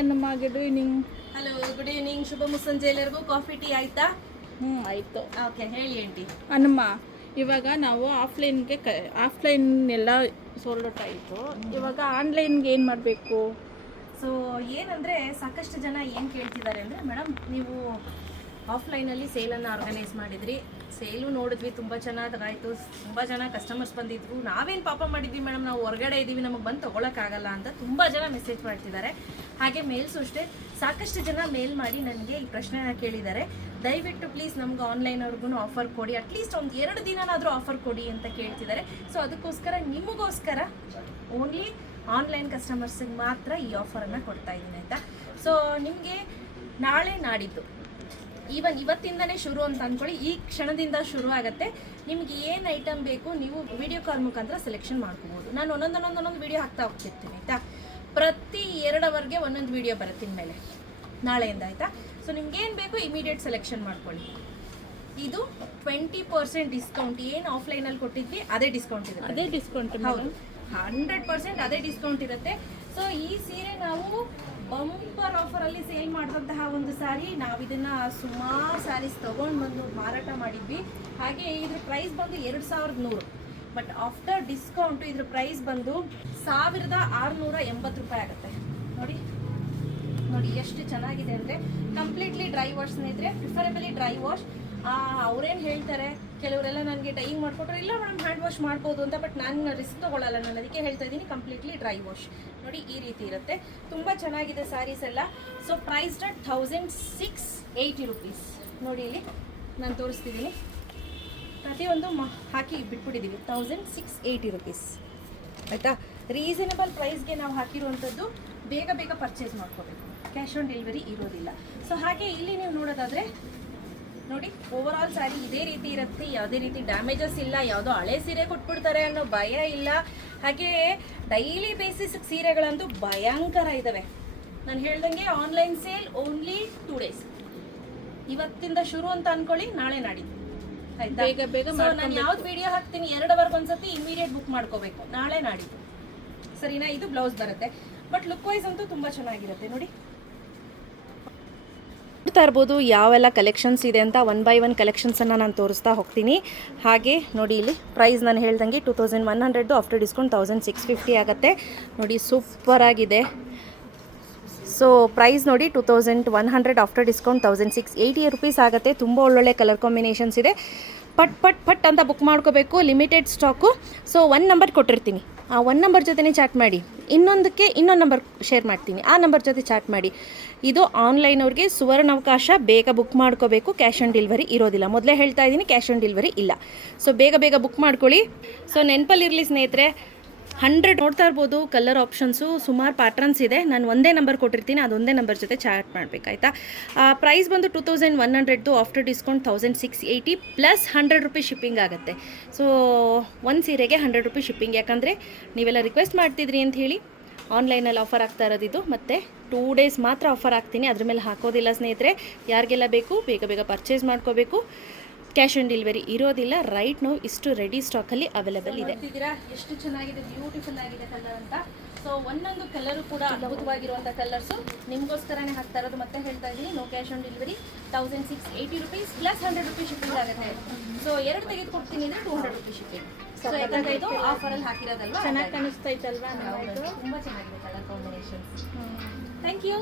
Annamma good evening hello good evening ಶುಭ ಮುಸ್ಸಂಜೆ ಎಲ್ಲರಿಗೂ. Coffee tea ಆಯ್ತಾ? ಹ್ಞೂ ಆಯಿತು. ಓಕೆ ಹೇಳಿ ಆಂಟಿ. ಅನ್ನಮ್ಮ ಇವಾಗ ನಾವು ಆಫ್ಲೈನ್ಗೆ ಕ ಆಫ್ಲೈನ್ ಎಲ್ಲ ಸೋಲ್ಡ್ ಔಟ್ ಆಯಿತು ಇವಾಗ ಆನ್ಲೈನ್ಗೆ ಏನು ಮಾಡಬೇಕು? ಸೊ ಏನಂದರೆ ಸಾಕಷ್ಟು ಜನ ಏನು ಕೇಳ್ತಿದ್ದಾರೆ ಅಂದರೆ ಮೇಡಮ್ ನೀವು ಆಫ್ಲೈನಲ್ಲಿ ಸೇಲನ್ನು ಆರ್ಗನೈಸ್ ಮಾಡಿದ್ರಿ. ಸೇಲು ನೋಡಿದ್ವಿ, ತುಂಬ ಚೆನ್ನಾಗಾಯಿತು, ತುಂಬ ಜನ ಕಸ್ಟಮರ್ಸ್ ಬಂದಿದ್ರು. ನಾವೇನು ಪಾಪ ಮಾಡಿದ್ವಿ ಮೇಡಮ್ ನಾವು ಹೊರಗಡೆ ಇದ್ದೀವಿ ನಮಗೆ ಬಂದು ತೊಗೊಳಕ್ಕಾಗಲ್ಲ ಅಂತ ತುಂಬ ಜನ ಮೆಸೇಜ್ ಮಾಡ್ತಿದ್ದಾರೆ. ಹಾಗೆ ಮೇಲ್ಸು ಅಷ್ಟೇ, ಸಾಕಷ್ಟು ಜನ ಮೇಲ್ ಮಾಡಿ ನನಗೆ ಈ ಪ್ರಶ್ನೆನ ಕೇಳಿದ್ದಾರೆ. ದಯವಿಟ್ಟು ಪ್ಲೀಸ್ ನಮ್ಗೆ ಆನ್ಲೈನ್ವ್ರಿಗೂ ಆಫರ್ ಕೊಡಿ ಅಟ್ಲೀಸ್ಟ್ ಒಂದು ಎರಡು ದಿನನಾದರೂ ಆಫರ್ ಕೊಡಿ ಅಂತ ಕೇಳ್ತಿದ್ದಾರೆ. ಸೊ ಅದಕ್ಕೋಸ್ಕರ ನಿಮಗೋಸ್ಕರ ಓನ್ಲಿ ಆನ್ಲೈನ್ ಕಸ್ಟಮರ್ಸಿಗೆ ಮಾತ್ರ ಈ ಆಫರನ್ನು ಕೊಡ್ತಾ ಇದ್ದೀನಿ ಆಯಿತಾ ಸೊ ನಿಮಗೆ ನಾಳೆ ನಾಡಿದ್ದು. ಈವನ್ ಇವತ್ತಿಂದನೇ ಶುರು ಅಂತ ಅಂದ್ಕೊಳ್ಳಿ ಈ ಕ್ಷಣದಿಂದ ಶುರು ಆಗುತ್ತೆ. ನಿಮ್ಗೆ ಏನು ಐಟಮ್ ಬೇಕು ನೀವು ವಿಡಿಯೋ ಕಾಲ್ ಮುಖಾಂತರ ಸೆಲೆಕ್ಷನ್ ಮಾಡ್ಕೋಬೋದು. ನಾನು ಒಂದೊಂದೊಂದೊಂದೊಂದು ಒಂದೊಂದು ಒಂದೊಂದು ವಿಡಿಯೋ ಹಾಕ್ತಾ ಹೋಗ್ತಿರ್ತೀನಿ ಆಯಿತಾ? ಪ್ರತಿ ಎರಡವರೆಗೆ ಅವರ್ಗೆ ಒಂದೊಂದು ವಿಡಿಯೋ ಬರುತ್ತೆ ಇನ್ಮೇಲೆ. ನಾಳೆಯಿಂದ ಆಯಿತಾ? ಸೊ ನಿಮ್ಗೆ ಏನು ಬೇಕು ಇಮಿಡಿಯೇಟ್ ಸೆಲೆಕ್ಷನ್ ಮಾಡ್ಕೊಳ್ಳಿ. ಇದು ಟ್ವೆಂಟಿ ಪರ್ಸೆಂಟ್ ಡಿಸ್ಕೌಂಟ್ ಏನು ಆಫ್ಲೈನಲ್ಲಿ ಕೊಟ್ಟಿದ್ವಿ ಅದೇ ಡಿಸ್ಕೌಂಟ್ ಇದೆ ಅದೇ ಡಿಸ್ಕೌಂಟ್ ಹೌದು. ಹಂಡ್ರೆಡ್ ಪರ್ಸೆಂಟ್ ಅದೇ ಡಿಸ್ಕೌಂಟ್ ಇರುತ್ತೆ. ಸೊ ಈ ಸೀರೆ ನಾವು ಬಂಪರ್ ಆಫರಲ್ಲಿ ಸೇಲ್ ಮಾಡಿದಂತಹ ಒಂದು ಸಾರಿ ನಾವು ಇದನ್ನ ಸುಮಾರು ಸ್ಯಾರೀಸ್ ತಗೊಂಡು ಬಂದು ಮಾರಾಟ ಮಾಡಿದ್ವಿ. ಹಾಗೆ ಇದ್ರ ಪ್ರೈಸ್ ಬಂದು ಎರಡು ಸಾವಿರದ ನೂರು. ಬಟ್ ಆಫ್ಟರ್ ಡಿಸ್ಕೌಂಟ್ ಇದ್ರ ಪ್ರೈಸ್ ಬಂದು ಸಾವಿರದ ಆರುನೂರ ಎಂಬತ್ತು ರೂಪಾಯಿ ಆಗುತ್ತೆ. ನೋಡಿ ನೋಡಿ ಎಷ್ಟು ಚೆನ್ನಾಗಿದೆ ಅಂದರೆ ಕಂಪ್ಲೀಟ್ಲಿ ಡ್ರೈ ವಾಶ್ ಸ್ನೇಹಿತರೆ ಪ್ರಿಫರೆಬಲಿ ಡ್ರೈ ವಾಶ್ ಅವ್ರೇನು ಹೇಳ್ತಾರೆ? ಕೆಲವರೆಲ್ಲ ನನಗೆ ಟೈಮ್ ಮಾಡಿಕೊಟ್ರೆ, ಇಲ್ಲ ಮೇಡಮ್ ಹ್ಯಾಂಡ್ ವಾಶ್ ಮಾಡ್ಬೋದು ಅಂತ ಬಟ್ ನಾನು ರಿಸ್ಕ್ ತೊಗೊಳ್ಳಲ್ಲ ನಾನು ಅದಕ್ಕೆ ಹೇಳ್ತಾ ಇದ್ದೀನಿ ಕಂಪ್ಲೀಟ್ಲಿ ಡ್ರೈ ವಾಶ್ ನೋಡಿ, ಈ ರೀತಿ ಇರುತ್ತೆ. ತುಂಬ ಚೆನ್ನಾಗಿದೆ ಸ್ಯಾರೀಸ್ ಎಲ್ಲ. So price at thousand six eighty rupees ನೋಡಿ ಇಲ್ಲಿ, ನಾನು ತೋರಿಸ್ತಿದ್ದೀನಿ. ಪ್ರತಿಯೊಂದು ಹಾಕಿ ಬಿಟ್ಬಿಟ್ಟಿದ್ದೀವಿ ಥೌಸಂಡ್ ಸಿಕ್ಸ್ ಏಯ್ಟಿ ರುಪೀಸ್ ಆಯಿತಾ? ರೀಸನೇಬಲ್ ಪ್ರೈಸ್ಗೆ ನಾವು ಹಾಕಿರುವಂಥದ್ದು ಬೇಗ ಬೇಗ ಪರ್ಚೇಸ್ ಮಾಡ್ಕೋಬೇಕು. ಕ್ಯಾಶ್ ಆನ್ ಡೆಲಿವರಿ ಇರೋದಿಲ್ಲ. ಸೊ ಹಾಗೆ ಇಲ್ಲಿ ನೀವು ನೋಡೋದಾದರೆ ನೋಡಿ ಓವರ್ ಆಲ್ ಸ್ಯಾರಿ ಇದೇ ರೀತಿ ಇರುತ್ತೆ. ಯಾವುದೇ ರೀತಿ ಡ್ಯಾಮೇಜಸ್ ಇಲ್ಲ ಯಾವುದೋ ಹಳೆ ಸೀರೆ ಕೊಟ್ಬಿಡ್ತಾರೆ ಅನ್ನೋ ಭಯ ಇಲ್ಲ. ಹಾಗೆ ಡೈಲಿ ಬೇಸಿಸ್ ಸೀರೆಗಳಂತೂ ಭಯಂಕರ ಇದ್ದಾವೆ ನಾನು ಹೇಳ್ದಂಗೆ online sale only two days ಇವತ್ತಿಂದ ಶುರು ಅಂತ ಅನ್ಕೊಳ್ಳಿ ನಾಳೆ ನಾಡಿದ್ದು. ಆಯ್ತಾ? ಬೇಗ ನಾನು ಯಾವ್ದು ವಿಡಿಯೋ ಹಾಕ್ತೀನಿ? ಎರಡು ಅವರ್ಗೆ ಒಂದ್ಸತಿ ಇಮಿಡಿಯೇಟ್ ಬುಕ್ ಮಾಡ್ಕೋಬೇಕು. ನಾಳೆ ನಾಡಿದ್ದು. ಸರಿನಾ? ಇದು ಬ್ಲೌಸ್ ಬರುತ್ತೆ. ಬಟ್ ಲುಕ್ ವೈಸ್ ಅಂತೂ ತುಂಬ ಚೆನ್ನಾಗಿರುತ್ತೆ. ನೋಡಿ ನೋಡ್ತಾ ಇರ್ಬೋದು, ಯಾವೆಲ್ಲ ಕಲೆಕ್ಷನ್ಸ್ ಇದೆ ಅಂತ ಒನ್ ಬೈ ಒನ್ ಕಲೆಕ್ಷನ್ಸನ್ನು ನಾನು ತೋರಿಸ್ತಾ ಹೋಗ್ತೀನಿ. ಹಾಗೆ ನೋಡಿ ಇಲ್ಲಿ ಪ್ರೈಸ್ ನಾನು ಹೇಳ್ದಂಗೆ two thousand one hundred after discount thousand six fifty ಆಗುತ್ತೆ. ನೋಡಿ ಸೂಪರ್ ಆಗಿದೆ. ಸೊ ಪ್ರೈಸ್ ನೋಡಿ two thousand one hundred after discount thousand six eighty rupees ಆಗುತ್ತೆ. ತುಂಬ ಒಳ್ಳೊಳ್ಳೆ ಕಲರ್ ಕಾಂಬಿನೇಷನ್ಸ್ ಇದೆ. ಪಟ್ ಪಟ್ ಪಟ್ ಅಂತ ಬುಕ್ ಮಾಡ್ಕೋಬೇಕು limited stock so one number ಕೊಟ್ಟಿರ್ತೀನಿ. ಆ ಒನ್ ನಂಬರ್ ಜೊತೆನೇ ಚಾಟ್ ಮಾಡಿ. ಇನ್ನೊಂದಕ್ಕೆ ಇನ್ನೊಂದು ನಂಬರ್ ಶೇರ್ ಮಾಡ್ತೀನಿ. ಆ ನಂಬರ್ ಜೊತೆ ಚಾಟ್ ಮಾಡಿ. ಇದು ಆನ್ಲೈನ್ ಅವ್ರಿಗೆ ಸುವರ್ಣಾವಕಾಶ ಬೇಗ ಬುಕ್ ಮಾಡ್ಕೋಬೇಕು. ಕ್ಯಾಶ್ ಆನ್ ಡೆಲಿವರಿ ಇರೋದಿಲ್ಲ. ಮೊದಲೇ ಹೇಳ್ತಾ ಇದ್ದೀನಿ ಕ್ಯಾಶ್ ಆನ್ ಡೆಲಿವರಿ ಇಲ್ಲ. ಸೊ ಬೇಗ ಬೇಗ ಬುಕ್ ಮಾಡ್ಕೊಳ್ಳಿ. ಸೊ ನೆನಪಲ್ಲಿರಲಿ ಸ್ನೇಹಿತರೆ ಹಂಡ್ರೆಡ್ ನೋಡ್ತಾ ಇರ್ಬೋದು ಕಲರ್ ಆಪ್ಷನ್ಸು, ಸುಮಾರು ಪ್ಯಾಟ್ರನ್ಸ್ ಇದೆ. ನಾನು ಒಂದೇ ನಂಬರ್ ಕೊಟ್ಟಿರ್ತೀನಿ ಅದೊಂದೇ ನಂಬರ್ ಜೊತೆ ಚಾಟ್ ಮಾಡಬೇಕಾಯ್ತಾ ಪ್ರೈಸ್ ಬಂದು two thousand one hundred after discount thousand six eighty plus hundred rupees shipping ಆಗುತ್ತೆ. ಸೊ ಒಂದು ಸೀರೆಗೆ ಹಂಡ್ರೆಡ್ ರುಪೀಸ್ ಶಿಪ್ಪಿಂಗ್ ಯಾಕಂದರೆ ನೀವೆಲ್ಲ ರಿಕ್ವೆಸ್ಟ್ ಮಾಡ್ತಿದ್ರಿ ಅಂತ ಹೇಳಿ ಆನ್ಲೈನಲ್ಲಿ ಆಫರ್ ಆಗ್ತಾ ಇರೋದಿದ್ದು ಮತ್ತು ಟೂ ಡೇಸ್ ಮಾತ್ರ ಆಫರ್ ಆಗ್ತೀನಿ ಅದ್ರ ಮೇಲೆ ಹಾಕೋದಿಲ್ಲ ಸ್ನೇಹಿತರೆ. ಯಾರಿಗೆಲ್ಲ ಬೇಕು, ಬೇಗ ಬೇಗ ಪರ್ಚೇಸ್ ಮಾಡ್ಕೋಬೇಕು. ಕ್ಯಾಶ್ ಆನ್ ಡೆಲಿವರಿ ಇರೋದಿಲ್ಲ. ರೈಟ್ ನಾವು ಇಷ್ಟು ರೆಡಿ ಸ್ಟಾಕಲ್ಲಿ ಅವೈಲೇಬಲ್ ಇದೆ. ಎಷ್ಟು ಚೆನ್ನಾಗಿದೆ ಬ್ಯೂಟಿಫುಲ್ ಆಗಿದೆ ಕಲರ್ ಅಂತ. ಸೊ ಒಂದೊಂದು ಕಲರು ಕೂಡ ಅದ್ಭುತವಾಗಿರುವಂಥ ಕಲರ್ಸು ನಿಮಗೋಸ್ಕರನೇ ಹಾಕ್ತಾ ಇರೋದು ಮತ್ತೆ ಹೇಳ್ತಾ ಇದ್ದೀನಿ. No cash on delivery thousand six eighty rupees plus hundred rupees shipping ಆಗುತ್ತೆ. ಸೊ ಎರಡು ತೆಗೆದು ಕೊಡ್ತೀನಿ ಅಂದರೆ two hundred rupees shipping so ಯಾಕಂದ್ರೆ ಇದು ಆಫರಲ್ಲಿ ಹಾಕಿರೋದಲ್ವಾ? ಚೆನ್ನಾಗಿ ಕಾಣಿಸ್ತಾ ಇತ್ತಲ್ವಾ ತುಂಬ ಚೆನ್ನಾಗಿದೆ ಕಲರ್ ಕಾಂಬಿನೇಷನ್ ಥ್ಯಾಂಕ್ ಯು